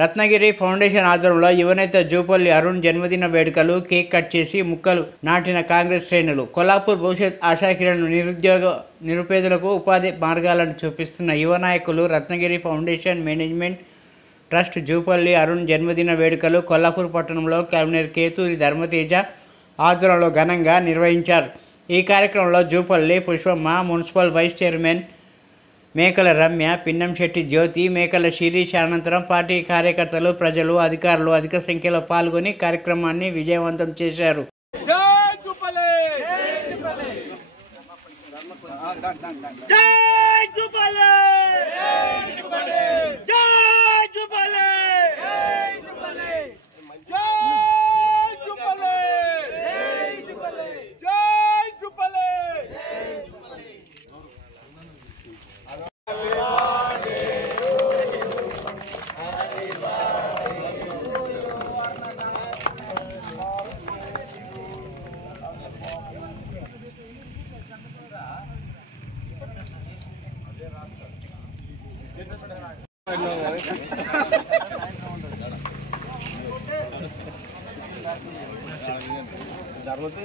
Ratnagiri foundation ఆధ్వర్యంలో యువనేత జూపల్లి అరుణ్ జన్మదిన వేడుకలు, కేక్ కట్ చేసి ముక్కలు నాటిన కాంగ్రెస్ శ్రేణులు. కొల్లాపూర్ భవిష్యత్ ఆశాకిరణ్ నిరుపేదలకు ఉపాధి మార్గాలను చూపిస్తున్న యువ నాయకులు. Ratnagiri foundation management trust Jupalli Arun జన్మదిన వేడుకలు కొల్లాపూర్ పట్టణంలో కమిషనర్ కేతూరి ధర్మతేజ ఆధ్వర్యంలో ఘనంగా నిర్వహించారు. ఈ కార్యక్రమంలో Jupalli Pushpamma, municipal vice chairman Mekala Ramya, పిన్నంశెట్టి జ్యోతి, మేకల శిరీష్ అనంతరం పార్టీ కార్యకర్తలు, ప్రజలు, అధికారులు అధిక సంఖ్యలో పాల్గొని కార్యక్రమాన్ని విజయవంతం చేశారు. ధర్మతే